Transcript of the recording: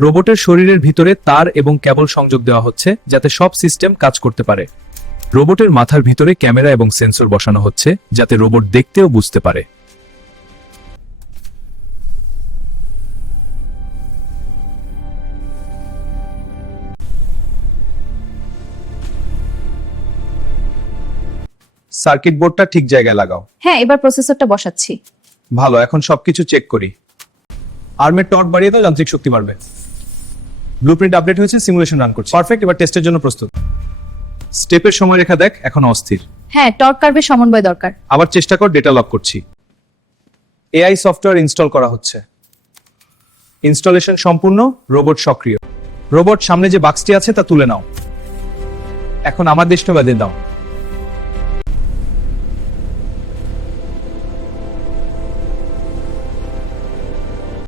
রোবটের শরীরের ভিতরে তার এবং কেবল সংযোগ দেওয়া হচ্ছে যাতে সব সিস্টেম কাজ করতে পারে। রোবটের মাথার ভিতরে ক্যামেরা এবং সেন্সর বসানো হচ্ছে যাতে রোবট দেখতে ও বুঝতে পারে। সার্কিট বোর্ডটা ঠিক জায়গায় লাগাও। হ্যাঁ, এবার প্রসেসরটা বসাচ্ছি। ভালো, এখন সবকিছু চেক করি। আর্মের টর্ক বাড়িয়ে দাও, যান্ত্রিক শক্তি বাড়বে। ব্লুপ্রিন্ট আপডেট হয়েছে, সিমুলেশন রান করছি। পারফেক্ট, এবার টেস্টের জন্য প্রস্তুত। স্টেপের সময় রেখা দেখ, এখন অস্থির। হ্যাঁ, টর্ক কার্ভে সমন্বয় দরকার। আবার চেষ্টা কর, ডেটা লক করছি। এআই সফটওয়্যার ইনস্টল করা হচ্ছে। ইনস্টলেশন সম্পূর্ণ, রোবট সক্রিয়। রোবট, সামনে যে বাক্সটি আছে তা তুলে নাও। এখন আমার দেশটা বাদে দাও।